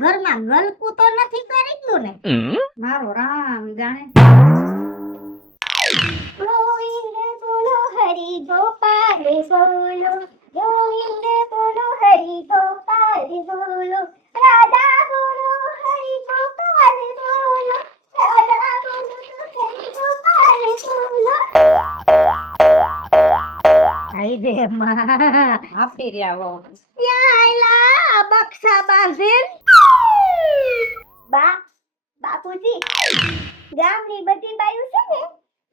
ઘરમાં ગલકું તો નથી કરી ગયું ને? મારો રામ જાણે. ગોવિંદ બોલો હરી ગોપાલ બોલો, ગોવિંદ બોલો હરી ગોપાલ બોલો, રાધા બોલો હરી ગોપાલ બોલો, રાધા બોલો હરી ગોપાલ બોલો. આઈ રે માં, આપી રહ્યા હો. યા આયલા બક્ષા બાંધીન. બા બાપુજી, ગામની બધી બાયું છે ને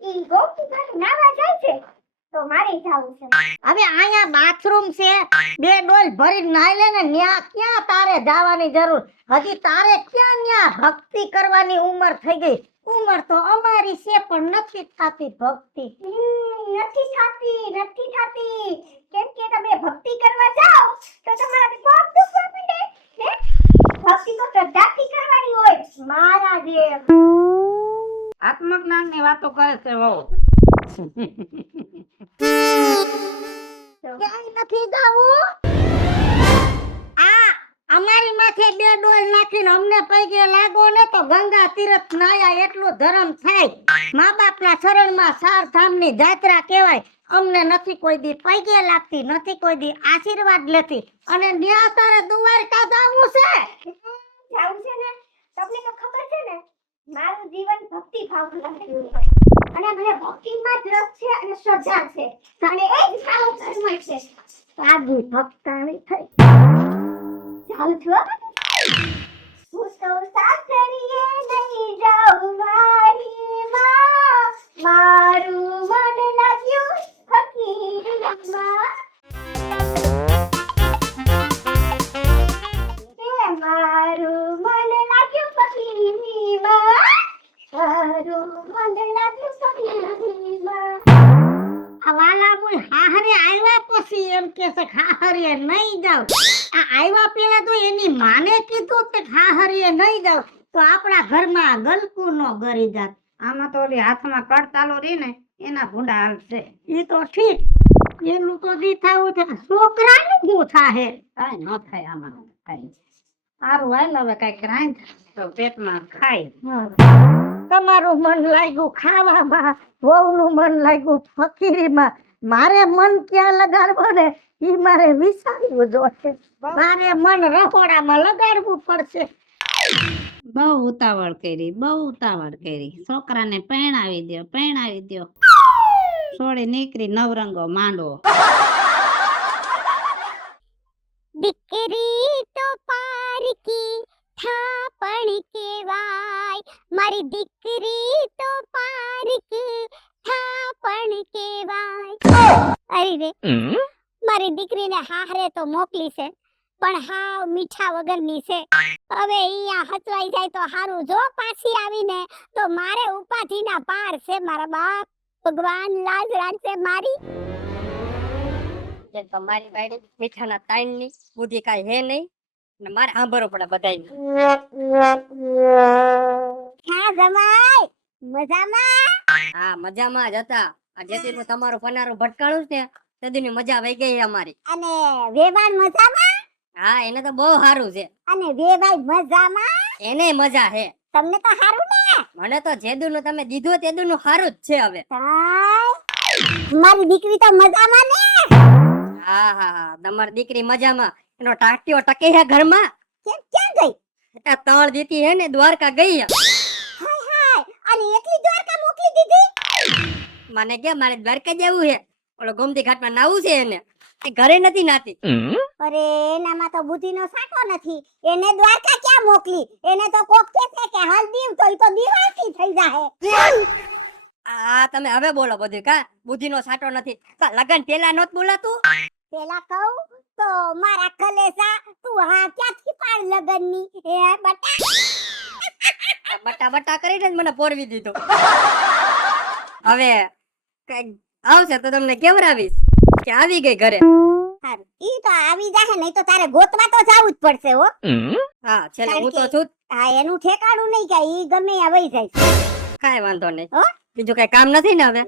ઈ ગોપીમાં નાવા જાય છે, તો મારે જાવું છે. હવે અહીંયા બાથરૂમ છે, બે ડોલ ભરીને નાઈ લે ને, ન્યા ક્યાં તારે જવાની જરૂર? હજી તારે ક્યાં ન્યા ભક્તિ કરવાની ઉંમર થઈ ગઈ? ઉંમર તો અમારી છે પણ નથી થાતી ભક્તિ. નથી થાતી કેમ કે તમે ભક્તિ કરવા જાઓ તો તમારા પગ દુખવા માંડે હે? ભક્તિ તો શ્રદ્ધાથી કરવાની હોય મારા જેમ. આત્મજ્ઞાન ની વાતો કરે છે હો. ક્યાંય નથી જાવું. આ અમારી માથે બે ડોલ નાખીને અમને પૈગે લાગો ને તો ગંગા તીરથ નાયા એટલો ધર્મ થાય. મા બાપના શરણમાં ચાર ધામની જાત્રા કહેવાય. અમને નથી કોઈ દી પૈગે લાગતી, નથી કોઈ દી આશીર્વાદ લેતી, અને ન્યા તારે દ્વારકા જાવું છે. જાવું છે ને, તમને તો ખબર છે ને મારું જીવન ભક્તિ ભાવ લાગ્યું છે, અને મને ભક્તિમાં જ રસ છે અને શ્રદ્ધા છે, અને એ જ મારો ધર્મ છે. સાદી ભક્તાણી થઈ જાઉં છું. હું તો સાસરીએ નહીં જાઉં મારી માં, મારું મન લાગ્યું ફકીરમાં. મારું મન લાગ્યું ફકીરમાં, મારું મન લાગ્યું ફકીરમાં. આ વાલા બોલ હાહરે આવ્યા પછી એમ કે છે હાહરે નહીં જાવ. આ આવ્યા પેલા તો એની માને કીધું કે હાહરે નહીં જાવ તો આપણા ઘરમાં ગલકું નો ગરી જાત. આમાં તો ઓલી હાથમાં કડતાલો રહી ને એના ભૂંડા હાલશે. એ તો ઠીક, એનું તો દી થાવું છે, છોકરાનું શું થાહે? કાંઈ ન થાય આમાં કાંઈ. સારું હાલ હવે કાંઈક રાંધ તો પેટમાં ખાય. તમારું મન લાગ્યું ખાવામાં, વહુનું મન લાગ્યું ફકીરીમાં. મારે મન ક્યાં લગાડવો ને ઈ મારે વિચારવું જોશે. મારે મન રખોડામાં લગાડવું પડશે. બહુ ઉતાવળ કરી, છોકરાને પરણાવી દ્યો. છોડી નીકળી નવરંગો માંડવો. દીકરી તો પારકી થાપણ કેવાય, મારી દીકરી તો પારકી થાપણ કેવાય. અરે રે, મારી દીકરીને હાહરે તો મોકલી છે પણ હાવ મીઠા વગરની છે. હવે અહીંયા હચવાઈ જાય તો હારું, જો પાછી આવીને તો મારે ઉપાધિના પાર છે. મારા બાપ ભગવાન લાજ રાખશે મારી. તમારી બાયડી મીઠાના તાઈનની બુદ્ધિ કાંઈ હે નહીં ને મારે સાંભળવું પડે બધાયને. હા જમાઈ, મજામાં? હા મજામાં જ હતા. આ જેથી તમારું પનારું ભટકાણું છે ને તેદીની મજા વહી ગઈ અમારી. અને વેવાન મજામાં? હા એને તો બહુ સારું છે. અને વેવાઈ મજામાં? એને મજા હે. તમને તો સારું ને? મને તો જેદુનું તમે દીધું તેદુનું સારું જ છે હવે. મારી દીકરી તો મજામાં ને? હા તમારી દીકરી મજામાં. એનો ટાટિયો ટકે હે ઘરમાં. કેમ ક્યાં ગઈ? એ 3 દીતી હે ને દ્વારકા ગઈ હે. હાય અને એકલી દ્વારકા મોકલી દીધી? મને કે મારે દ્વારકા જવું હે. ઓલો ગોમતી ઘાટમાં નાવું છે એને. એ ઘરે નથી નાતી. અરે એનામાં તો બુદ્ધિનો સાટો નથી. એને દ્વારકા ક્યાં મોકલી? એને તો કોક કહે છે કે હાલ દીવ તો ઈ તો દિવાળી થઈ જાહે. આ તમે હવે બોલો બધું કા બુદ્ધિનો સાટો નથી. લગન પેલા નોત બોલાતું. પેલા કહું તો મારા કલેસા તું હા ક્યાંથી પાડ લગનની હે બટા? બટા કરીને જ મને પોરવી દીધો. હવે કઈ આવશે તો તમને કેવરાવીશ કે આવી ગઈ ઘરે. હારું ઈ તો આવી જાહે, નહીં તો તારે ગોતવા તો જાવું જ પડશે હો. હા છેલ્લે હું તો છું. હા એનું ઠેકાણું નહીં કે ઈ ગમે ત્યાં વઈ જાય. કાઈ વાંધો નહીં. હો બીજું કઈ કામ નથી ને હવે?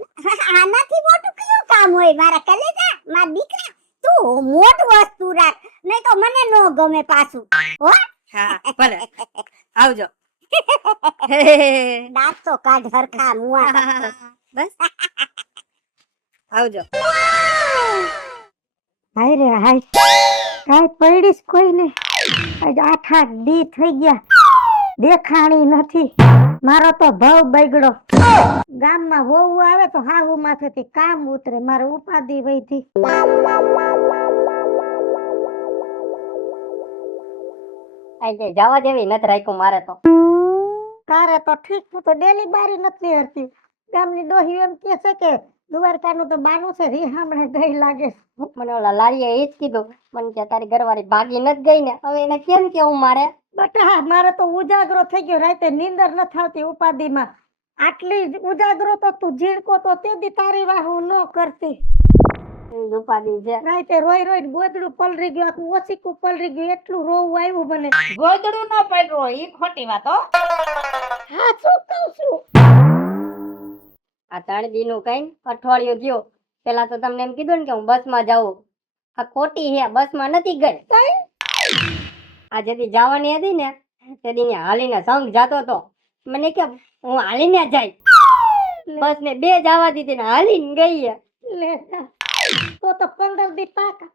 આનાથી મોટું કયું કામ હોય મારા કલેજા? મારા દીકરા તું મોટું વસ્તુ રાખ, નહીં તો મને નો ગમે પાછું. હો હા ભલે આવજો દાંત તો કાઢ હરખા મુઆ બસ આવજો હાય રે હાય કાંઈ પડીશ કોઈને આજ 8 દી થઈ ગયા દેખાણી નથી મારો તો ભાવ બગડ્યો ગામમાં વહુ આવે તો હાહુ માથેથી કામ ઉતરે મારે ઉપાધિ વધી આજે જવા જેવી નથી રાખ્યું મારે તો તારે તો ઠીક હું તો ડેલી બારી નથી હરતી ગામની ડોહી એમ કહે છે કે દ્વારકાનું તો બાનું છે રીહામણે ગઈ લાગે મને ઓલા લારીએ એ જ કીધું મને કે તારી ઘરવાળી ભાગી નથી ગઈ ને હવે એને કેમ કેવું મારે બટા મારે તો ઉજાગરો થઈ ગયો રાતે નીંદર ન થાતી ઉપાધિમાં આટલી ઉજાગરો તો તું ઝીણકો તો તે દી તારી વાહ હું ન કરતી ઉપાધિ છે રાતે રોઈ રોઈ ગોદડું પલરી ગયું આખું ઓછીકું પલરી ગયું એટલું રોવું આવ્યું મને ગોદડું ન પડ્યું ઈ ખોટી વાત હો. હા શું કહું છું આ 3 દીનું કઈ અઠવાડિયું થયું પેલા તો તમને એમ કીધું ને કે હું બસમાં જાઉં આ ખોટી હે બસમાં નથી ગઈ આ જેથી જવાની હતી ને તેદી હાલીને સંઘ જાતો તો મને કે હું હાલીને જાય બસ ને 2 જવા દીધી ને હાલીને ગઈ લે તો 15 દી પાકા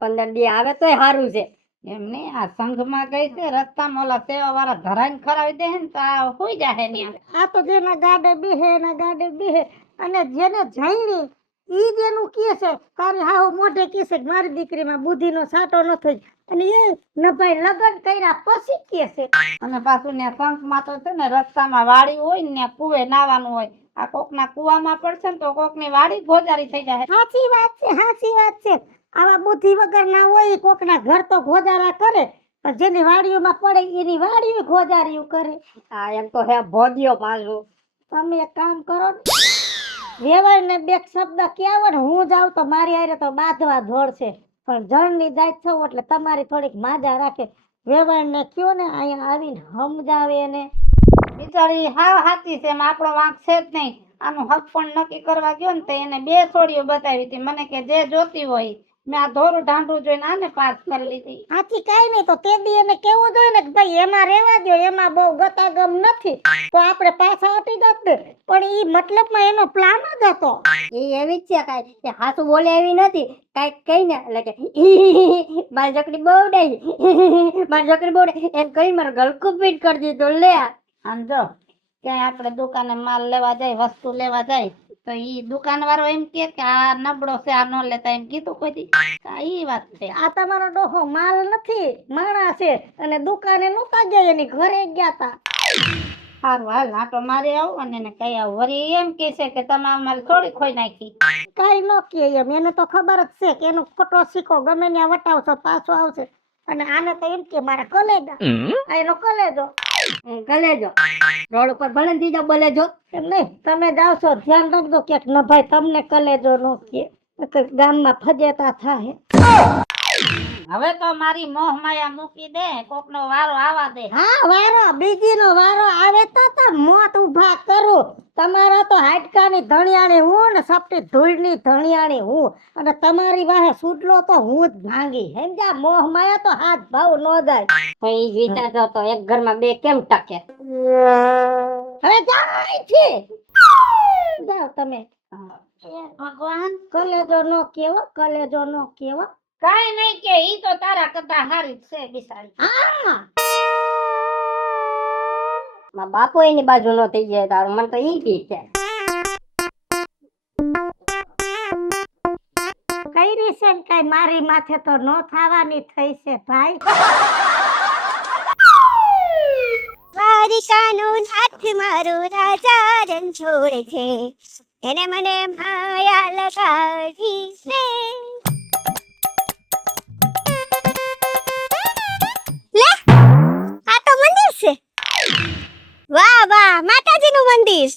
15 દી આવે તોય સારું છે એમને આ સંઘમાં ગઈ છે રસ્તામાં ઓલા સેવા વાળા ધરાઈને ખરાવી દે ને તો આ હોઈ જાય ને આ તો જેના ગાડે બેહે એના ગાડે બેહે અને જેને જઈની ઈ જ એનું કહે છે તારી હાવ મોઢે કહે છે કે મારી દીકરીમાં બુદ્ધિનો સાટો ન થઈ અને એ નભાઈ લગન કર્યા પછી કહે છે અને પાછું ને સંઘમાં તો છે ને રસ્તામાં વાડી હોય ને કુવે નાવાનું હોય આ કોકના કુવામાં પડશે ને તો કોકની વાડી ગોજારી થઈ જાય. સાચી વાત છે આવા બુદ્ધિ વગર ના હોય કોકના ઘર તો ગોજારા કરે પણ જેની વાડીઓમાં પડે એની વાડીઓ ગોજારીઓ કરે આ એમ તો હે ભોગ્યો પાછું તમે એક કામ કરો ને વેવાય ને બે શબ્દ કહેવો ને હું જાઉં તો મારી હારે તો બાંધવા ધોળશે પણ જણની દાયત છો એટલે તમારી થોડીક માજા રાખે વેવાય ને કયો ને અહીંયા આવીને સમજાવે ને બિચારી હાવ હાચી છે એમાં આપણો વાંક છે જ નહીં. આનું હક પણ નક્કી કરવા ગયો ને તો એને 2 છોડીઓ બતાવી હતી મને કે જે જોતી હોય મેં આ ધોરું ઢાંઢું જોઈને આને પાસ કરી લીધી. આથી કઈ નહીં તો તે દી એને કેવું જોઈએ ને કે ભાઈ એમાં રહેવા દો એમાં બહુ ગતાગમ નથી તો આપણે પાછા આપી દત ને પણ ઈ મતલબમાં એનો પ્લાન જ હતો એ એવી જ છે કાંઈ કે હાસુ બોલે એવી નથી કાંઈક કહીને એટલે કે મારી છોકરી બહુ ડાઈ મારી છોકરી બહુ ડાઈ એમ કરી મારું ગળકું પીટ કરી દીધું લે આમ જો ક્યાંય આપણે દુકાને માલ લેવા જાય વસ્તુ લેવા જાય તો ઈ દુકાન વાળો એમ કે આ નબળો છે આ ન લેતા એમ કીધું કોઈ દી? ઈ વાત છે. આ તમારો ડોહો માલ નથી માણા છે અને દુકાને નહોતા ગયા એની ઘરે ગયા તા સારું હાલ આટો મારી આવું અને એને કહી આવું વળી એમ કે છે કે તમે અમારી થોડી ખોઈ નાખી. કઈ ન કે એમ એને તો ખબર જ છે કે એનો ખોટો સિક્કો ગમે ત્યાં વટાવશો પાછો આવશે અને આને તો એમ કે મારા કલેજા આ એનો કલેજો કલેજો રોડ ઉપર ભલે ને દીજો બોલેજો એમ નહીં તમે જાઓ છો ધ્યાન રાખજો કે ન ભાઈ તમને કલેજો નો કે ગામમાં ફજેતા થાય હવે તો મારી મોહ માયા મૂકી દે કોકનો વારો આવા દે. હા વારો બીજીનો વારો આવે તો મોત ઉભા કરું તમારા તો હાડકાની ધણિયાણી હું ને સપટી ધૂળની ધણિયાણી હું અને તમારી વાહે સુડલો તો હું જ ભાંગી સમજ્યા મોહ માયા તો હાથ ભાવ ન જાય એ વિચારજો તો એક ઘરમાં 2 કેમ ટકે હવે જાય છે જાઓ તમે ભગવાન કલેજો નો કેવો કાઈ નહીં કે ઈ તો તારા કરતા હારી જ છે બિચારી. હા મારા બાપો એની બાજુ નો થઈ જાય તારું મને તો ઈ બી છે કઈ રીસે કઈ મારી માથે તો નો થવાની થઈ છે ભાઈ દ્વારિકાનું નાથ મારું રાજા રણ છોડે છે એને મને માયા લગાવી છે લે આ તો મંદિર છે વાહ વાહ માતાજીનું મંદિર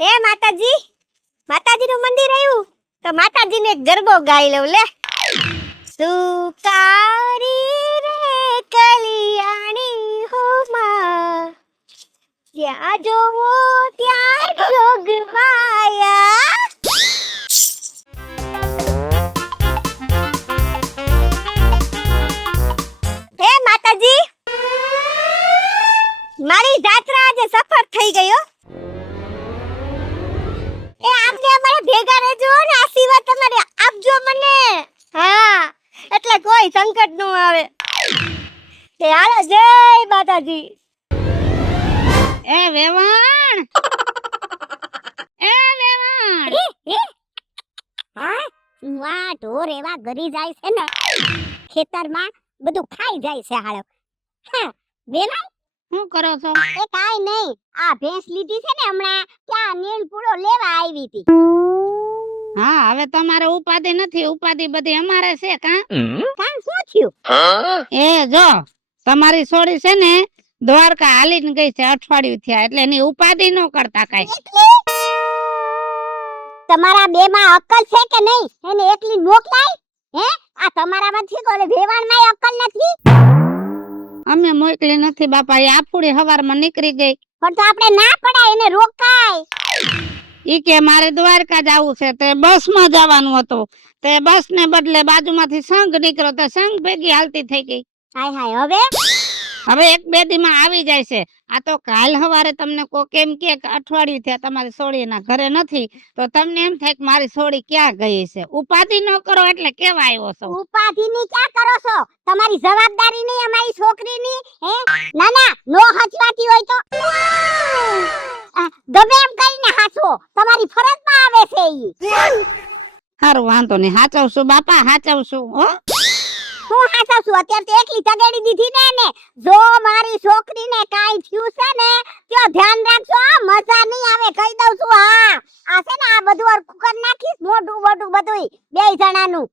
હે માતાજીનું મંદિર આવ્યું તો માતાજીને એક ગરબો ગાઈ લઉં લે સુકારી રે કલિયાણી હો માં જ્યાં જોવો ત્યાં જોગ માયા થઈ ગઈ હો. એ આપને અમારે ભેગા રહેજો ને, આશીર્વાદ તમારે આપજો મને. હા, એટલે કોઈ સંકટ ન આવે. તે હાલો, જય માતાજી. એ વેવાણ, એ વેવાણ. હા, વાહ, ઢોર એવા ગરી જાય છે ને, ખેતરમાં બધું ખાઈ જાય છે હાલો. હા, વેવાય શું કરો છો? એ કાઈ નહીં, આ ભેંસ લીધી છે ને હમણાં, ત્યાં નીણ પૂળો લેવા આવી હતી. હા, હવે તમારે ઉપાધિ નથી, ઉપાધિ બધી અમારે છે કા? કાં શું થયું? એ જો તમારી છોડી છે ને દ્વારકા હાલીને ગઈ છે, અઠવાડિયું થયા, એટલે એની ઉપાધિ ન કરતા કાઈ. તમારા બે માં અક્કલ છે કે નહીં? એને એકલી મોકલાય? હે, આ તમારામાંથી કોલે વેવાણમાં અક્કલ નથી? અમે મોકલી નથી બાપા, એ આપુડી હવારમાં નીકળી ગઈ. પણ તો આપણે ના પડાય, એને રોકાય. ઈ કે મારે દ્વારકા જવું છે, તે બસ માં જવાનું હતું, તે બસ ને બદલે બાજુમાંથી સંઘ નીકળ્યો, તે સંઘ ભેગી હાલતી થઈ ગઈ. હાય હાય, હવે હવે એક બે દી માં આવી જાય છે. આ તો કાલ હવારે તમને કોક એમ કે અઠવાડિયું થયા તમારી સોળી ના ઘરે નથી, તો તમને એમ થાય કે મારી સોળી ક્યાં ગઈ છે. ઉપાધિ ન કરો એટલે કેવા આવ્યો છો? ઉપાધિની ક્યાં કરો છો? તમારી જવાબદારી નહીં અમારી છોકરીની? હે, ના ના, નો હચવાતી હોય તો ગમે એમ કરીને હાચવો, તમારી ફરજમાં આવે છે ઈ. સારું, વાંધો નહીં, હાચવશું બાપા, હાચવશું હો. હું હાચવશું? અત્યારે તો એકલી તગેડી દીધી ને એને. જો મારી છોકરીને કાઈ થયું છે ને, તો ધ્યાન રાખજો, મજા નહીં આવે, કહી દઉં છું. હા, આ છે ને, આ બધું અરખું કરી નાખીશ, મોઢું બોઢું બધુંય બેય જણાનું.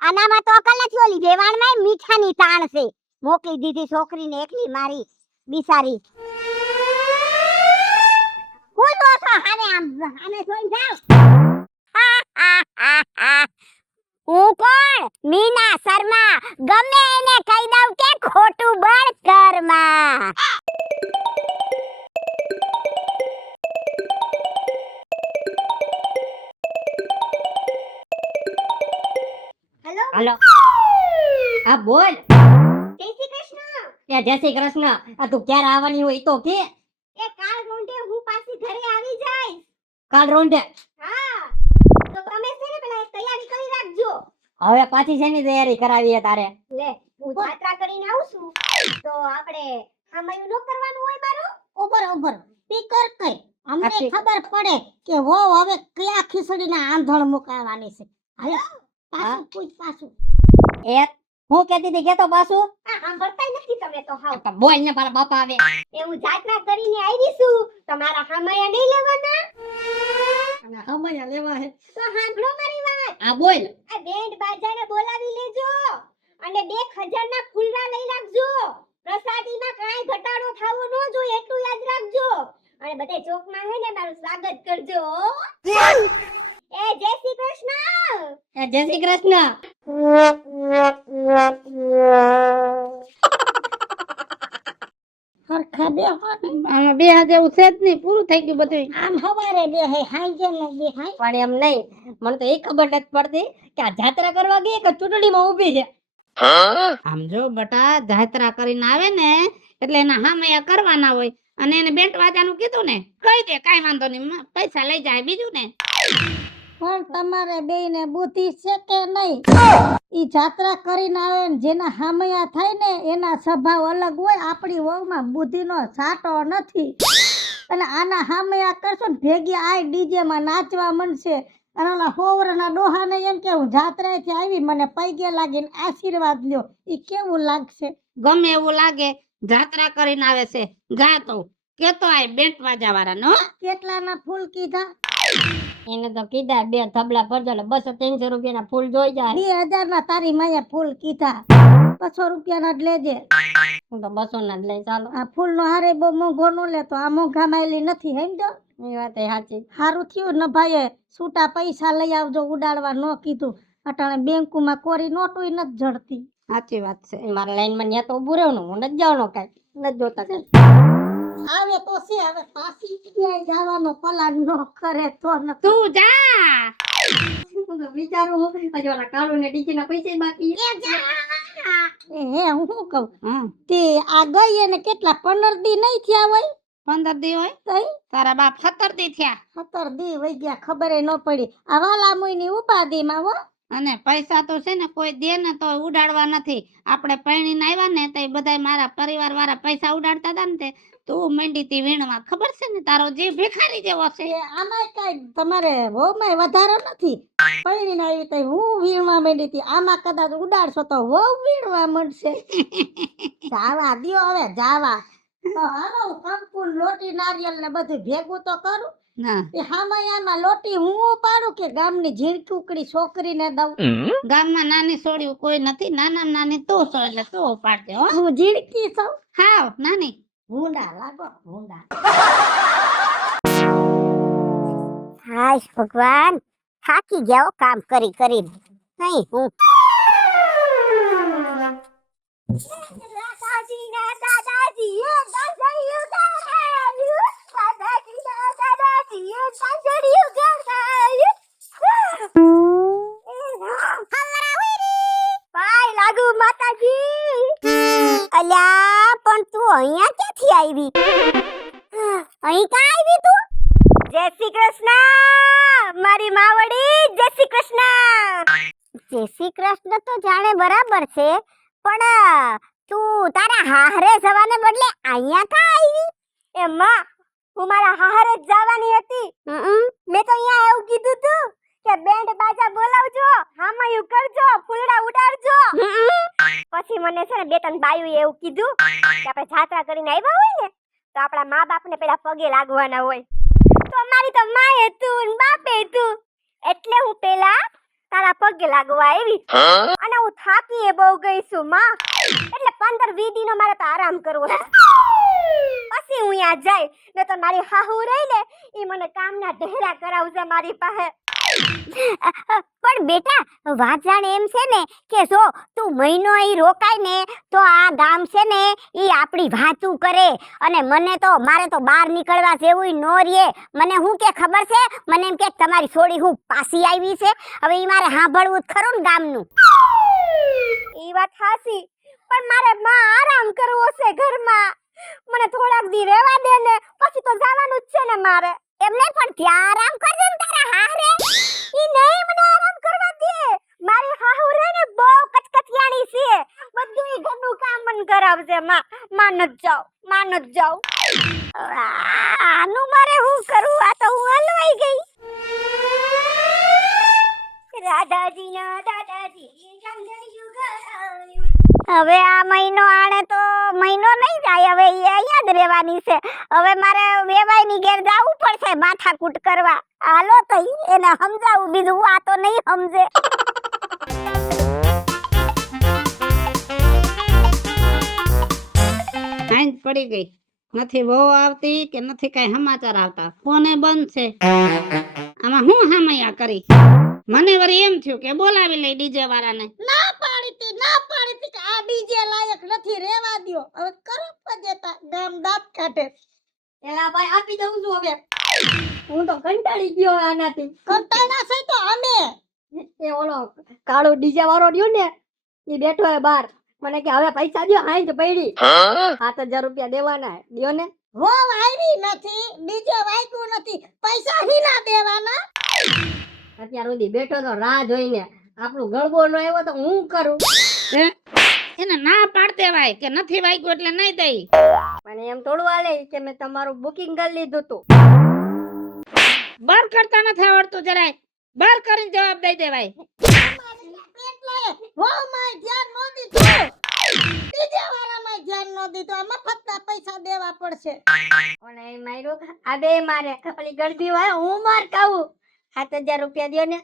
આનામાં તો અકલ નથી, ઓલી વેવાણમાં મીઠાની તાણ છે. મોકલી દીધી છોકરીને એકલી મારી બિચારી. હું લો છો હાને, આને જોઈ જાવ. હું કોણ? મીના શર્મા. ગમે એને કહી દઉં કે ખોટું બળ કરમાં. હેલો, હાલો. હા બોલ. જય શ્રી કૃષ્ણ. એ જય શ્રી કૃષ્ણ. આ તું ક્યારે આવવાની હોય ઈ તો કે. એ કાલ રોંઢે હું પાછી ઘરે આવી જઈશ. કાલ રોંઢે? હા, તો તમે છે ને પેલા એક તૈયારી કરી રાખજો. હવે પાછી શેની તૈયારી કરાવી હે તારે? લે, હું જાત્રા કરીને આવું છું, તો આપણે આમાં નો કરવાનું હોય મારું. ઉપર ઉપર સ્પીકર કઈ અમને આખી- ખબર પડે કે વો હવે કયા ખીચડીના આંધણ મુકાવાની છે. હાલો, પાછું પૂછ પાછું. એ હું કહેતી હતી કેતો પાછું? આ સાંભળતા નથી તમે તો હાવ. તો બોલ ને, મારા બાપા આવે. એ હું જાત્રા કરીને આવી છું, તમારા હામયા નહીં લેવાના? અને હમણાં લેવા હે. તો સાંભળો મારી વાત. આ બોલ. આ બેન્ડ બાજાને બોલાવી લેજો અને 2000 ના ફૂલડા લઈ રાખજો. પ્રસાદીમાં કાંઈ ઘટાડો થવો ન જોઈએ એટલું યાદ રાખજો. અને બધે ચોકમાં હે ને મારું સ્વાગત કરજો. એ જય શ્રી કૃષ્ણ. એ જય શ્રી કૃષ્ણ. હરખા બેહો ને. આમાં બે હાજર જેવું છે જ નહીં, પૂરું થઈ ગયું બધું. આમ હવારે બેહે, હાંજે નો બેહાય. પણ એમ નહીં, મને તો એ ખબર નથી પડતી કે આ જાત્રા કરવા ગઈ કે ચૂંટણીમાં ઊભી છે. આમ જો બટા, જાત્રા કરીને આવે ને એટલે એના હામયા કરવાના હોય, અને એને બેન્ટ વાજાનું કીધું ને, કહી દે કાઈ વાંધો નહીં, પૈસા લઈ જાય, બીજું ને. પણ તમારે બેયને બુદ્ધિ છે કે નહીં? ઈ જાત્રા કરીને આવે ને જેના હામયા થાય ને એના સ્વભાવ અલગ હોય. આપણી વહુમાં બુદ્ધિનો સાટો નથી, અને આના હામયા કરશો ને ભેગી આ ડીજે માં નાચવા માંડશે. અને ઓલા હોવરના ડોહાને એમ કે હું જાત્રાએથી આવી, મને પૈગે લાગીને આશીર્વાદ લ્યો. ઈ કેવું લાગશે? ગમે એવું લાગે, જાત્રા કરીને આવે છે, જા તો કેતો આય બેન્ટ વાજા વાળા નો. કેટલાના ફૂલ કીધા? એને તો કીધા 2 થબલા ભરજો એટલે 200-300 રૂપિયાના ફૂલ જોઈ જાય. 2000 ના તારી માયા ફૂલ કીધા, 200 રૂપિયાના જ લેજે. હું તો 200 ના જ લઈ ચાલો. આ ફૂલ નો હારે બહુ મોંઘો નો લેતો, આ મોંઘા માયલી નથી, સમજો. એ વાત એ સાચી. હારું થયું ને ભાઈએ છૂટા પૈસા લઈ આવજો, ઉડાડવા ન કીધું. અટાણે બેંકમાં કોરી નોટોય નથી જડતી. સાચી વાત છે. મારા લાઈન માં ન્યા તો ઉભું રહેવાનું, હું નથી જવાનો કાંઈ, નથી જોતા કાંઈ. આવે તો છે, હવે પાછી ક્યાંય જવાનો પ્લાન ન કરે તો ન. તું જા. હું તો વિચારું હજુ ઓલા કાળુ ને ડીજી ના પૈસા બાકી છે. હે હું શું કહું, હમ. તે આ ગઈ એને કેટલા 15 દી નહીં થયા હોય? 15 દી હોય તઈ તારા બાપ 17 દી થયા 17 દી વઈ ગયા ખબરે ન પડી આ વાલા મુઈની ઉપાધિમાં હો. અને પૈસા તો છે ને કોઈ દે ને તો ઉડાડવા નથી. આપણે પરણીને આવ્યા ને તો બધાય મારા પરિવાર વાળા પૈસા ઉડાડતા હતા ને તે તું મંડી તી વીણવા. ખબર છે ને તારો જીવ ભિખારી જેવો છે. એ આમાંય કાંઈ તમારે વહુમાંય વધારો નથી. પૈણીને આવી તઈ હું વીણવા માંડી હતી. આમાં કદાચ ઉડાડશો તો વહુ વીણવા મળશે. જાવા દ્યો હવે જાવા. તો હાલો હું કંકુ ને લોટી નારિયેળ ને બધું ભેગું તો કરું. ના એ હામાં લોટી હું પાડું કે ગામની ઝીણકી ઉકળી છોકરીને દઉં. ગામમાં નાની છોડ્યું કોઈ નથી. નાના નાની તું છો એટલે તું ઉપાડજે હો. હું ઝીણકી છું. હાવ નાની ભૂંડા લાગો ભૂંડા. હાય ભગવાન થાકી ગયા હો કામ કરી કરીને. નહીં હું દાદાજી ના દાદાજી એ દાદાજી દાદાજી ના દાદાજી એ દાદાજી ભાઈ લાગુ માતાજી. અલ્યા પણ તું અહીંયા ક્યાંથી આવી? અહીં કા આવી તું? જય શ્રી કૃષ્ણ મારી માવડી. જય શ્રી કૃષ્ણ. જય શ્રી કૃષ્ણ તો જાણે બરાબર છે પણ તું તારા હાહરે જવાને બદલે અહીંયા કા આવી? એ માં હું મારા હાહરે જ જવાની હતી. મેં તો અહીંયા એવું કીધું તું કે બેન્ડ બાજા બોલાવજો, હામયું કરજો, ફૂલડા ઉડાડજો. પછી મને છે ને બે ત્રણ બાયું એવું કીધું કે આપણે જાત્રા કરીને આવ્યા હોય ને તો આપણા મા બાપને પેલા પગે લાગવાના હોય. તો મારી તો માએ તું ને બાપે તું એટલે હું પેલા તારા પગે લાગવા આવી. અને હું થાકી બહુ ગઈ છું માં એટલે 15-20 દિનો મારે તો આરામ કરવો છે. પછી હું અહીંયા જાય ને તો મારી હાહુ રહી ને ઈ મને કામના ઢેરા કરાવશે મારી પાસે. પણ બેટા વાત જાણે એમ છે ને કે જો તું મહિનો અહીં રોકાય ને તો આ ગામ છે ને ઈ આપણી વાતું કરે અને મને તો મારે તો બહાર નીકળવા જેવું નો રહે. મને હું કે ખબર છે મને એમ કે તમારી છોડી હું પાછી આવી છે હવે ઈ મારે સાંભળવું જ ખરું ને ગામનું. ઈ વાત હાસી પણ મારે માં આરામ કરવો છે ઘરમાં. મને થોડાક દી રહેવા દે ને પછી તો જવાનું જ છે ને મારે. એમને પણ ત્યાં આરામ કરજે ને તારા હારે. ઈ નહીં મને આરામ કરવા દે. મારી હાહુ રે ને બહુ કચકચિયાણી છે. બધું ઈ ઘરનું કામ મન કરાવશે માં ન જાવ. આનું મારે હું કરું? આ તો હું હલવાઈ ગઈ. રાધાજી ના દાદાજી હવે આ મહિનો આણે તો મહિનો નહીં જાય. હવે અહીંયા જ રહેવાની છે. હવે મારે વેવાઈની ઘેર જવું પડશે માથાકૂટ કરવા. હાલો તઈ એને સમજાવું બીજું આ તો નહીં સમજે. આંજ પડી ગઈ. નથી વહુ આવતી કે નથી કઈ સમાચાર આવતા. ફોને બંધ છે. આમાં હું હામૈયા કરી. મને વળી એમ થયું કે બોલાવી લઈ ડીજે વાળાને. ના પાડી તી કે આ ડીજે લાયક નથી રહેવા દ્યો. હવે કરો પજેતા ગામ દાંત કાઢે. એલા ભાઈ આપી દઉં છું હવે. હું તો કંટાળી ગયો આનાથી. કંટાળા છે તો અમે એ ઓલો કાળો ડીજે વાળો રહ્યો ને એ બેઠો હે બાર. મને કે હવે પૈસા દ્યો. હાઈ જ પડી 7000 રૂપિયા દેવાના દ્યો ને. વહુ આવી નથી, ડીજે વાગ્યું નથી, પૈસા હીના દેવાના. અત્યાર સુધી બેઠો તો રાહ જોઈને આપણું ગળબો નો આવ્યો તો હું કરું. એને ના પાડ દેવાય કે નથી વાગ્યું એટલે નહીં દઈ. પણ એમ થોડું હાલે કે મેં તમારું બુકિંગ કરી લીધું તું. બર કરતા નથી આવડતું જરાય. બર કરીને જવાબ દઈ દેવાય. એટલે વહુ માં ધ્યાન નો દીધું, ડીજે વાળામાં ધ્યાન નો દીધું. આ મફતના પૈસા દેવા પડશે. ઓલે એ માર્યો આ બે મારે પેલી ગળદી હોય હું માર ખાવું. 7000 રૂપિયા દ્યો ને.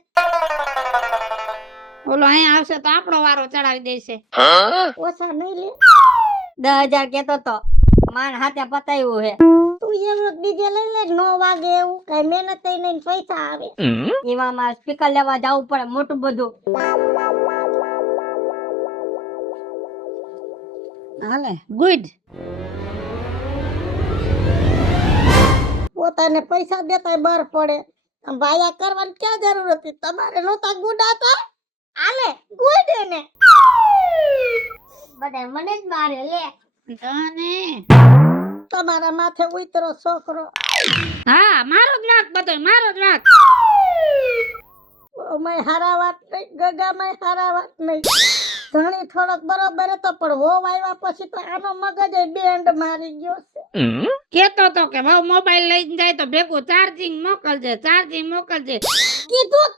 ઓલો અહીંયા આવશે તો આપણો વારો ચડાવી દેશે. ઓછા નહીં લે. 10000 કેતો તો માન હાથે પતાવ્યું હે. તું એમ ડીજે લઈ લે નો વાગે એવું કઈ મહેનત નહીં પૈસા આવે. એમાં મારે સ્પીકર લેવા જવું પડે મોટું બધું. હાલે ગુડ. પોતાને પૈસા દેતા બર પડે. ભાયા કરવાની ક્યાં જરૂર હતી? તમારે નહોતા ગુડાતા. આલે ગુડ એને બધા મને જ મારે લે. તને તમારા માથે ઉતરો છોકરો. હા મારો જ વાંક બધો મારો જ વાંક. અમાય હારા વાત નહીં, ગગામાંય હારા વાત નહીં. ધણી થોડોક બરોબર હતો પણ હોવ આવ્યા પછી તો આનો મગજ બેન્ડ મારી ગયો છે. કેતો તો કે બહુ મોબાઈલ લઈને જાય તો ભેગું ચાર્જિંગ મોકલજે. કીધું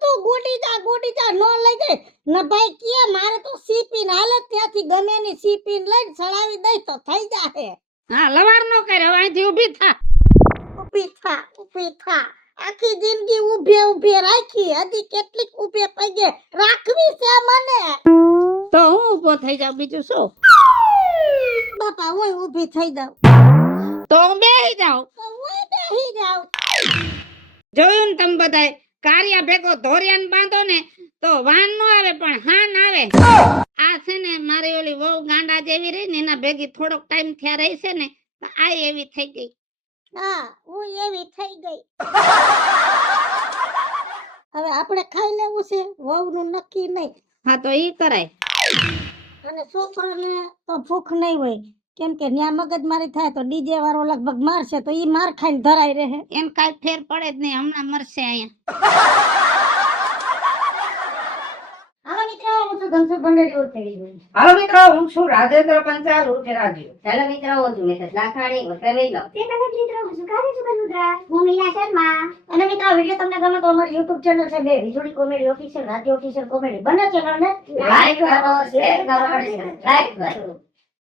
તું ગુડી જા નો લઈ જાય ને ભાઈ કે મારે તો સીપીન હાલે ત્યાંથી ગમે ની સીપીન લઈને ચડાવી દઈ તો થઈ જાહે. હા લવાર નો કરે હવે અહીંથી ઊભી થા. ઊભી થા આખી જિંદગી ઊભે રાખી, હજી કેટલીક ઊભે પગે રાખવી છે મને. તો હું ઊભો થઈ જાઉં બીજું શું? બાપા હું ઊભી થઈ જાઉં તો હું બેહી જાઉં. તો હું બેહી જાઉં. જોયું ને તમે બધાય કારિયા ભેગો ધોરિયાને બાંધો ને તો વાન નો આવે પણ હાન આવે. આ છે ને મારી ઓલી વહુ ગાંડા જેવી રહી ને એના ભેગી થોડોક ટાઈમ થયા રહી છે ને તો આ એવી થઈ ગઈ. હા હું એવી થઈ ગઈ. હવે આપણે ખાઈ લેવું છે, વહુનું નક્કી નહીં. હા તો ઈ કરાય. અને છોકરાને તો ભૂખ નહીં હોય કેમ કે ન્યા મગજ મારી થાય તો ડીજે વાળો લગભગ મારશે તો ઈ માર ખાઈને ધરાઈ રહે. એમ કાઈ ફેર પડે જ નહીં, હમણાં મરશે અહીંયા. હાલો મિત્રો હું છું ધનસુખ ભંડેરી ઉતરી ગઈ. હાલો મિત્રો, હું છું રાજેન્દ્ર પંચાલ ઉર્ફે રાજુ. ચાલો મિત્રો હું છું મિસેસ લાખાણી ઉત્તર લઈ લો. હું મીરા શર્મા. અને મિત્રો આ વિડીયો તમને ગમે તો અમારી YouTube ચેનલ છે બે વીજળી કોમેડી ઓફિશિયલ, રાજ્ય ઓફિશિયલ કોમેડી બંને ચેનલને લાઈક કરો, શેર કરો અને સબસ્ક્રાઇબ કરો.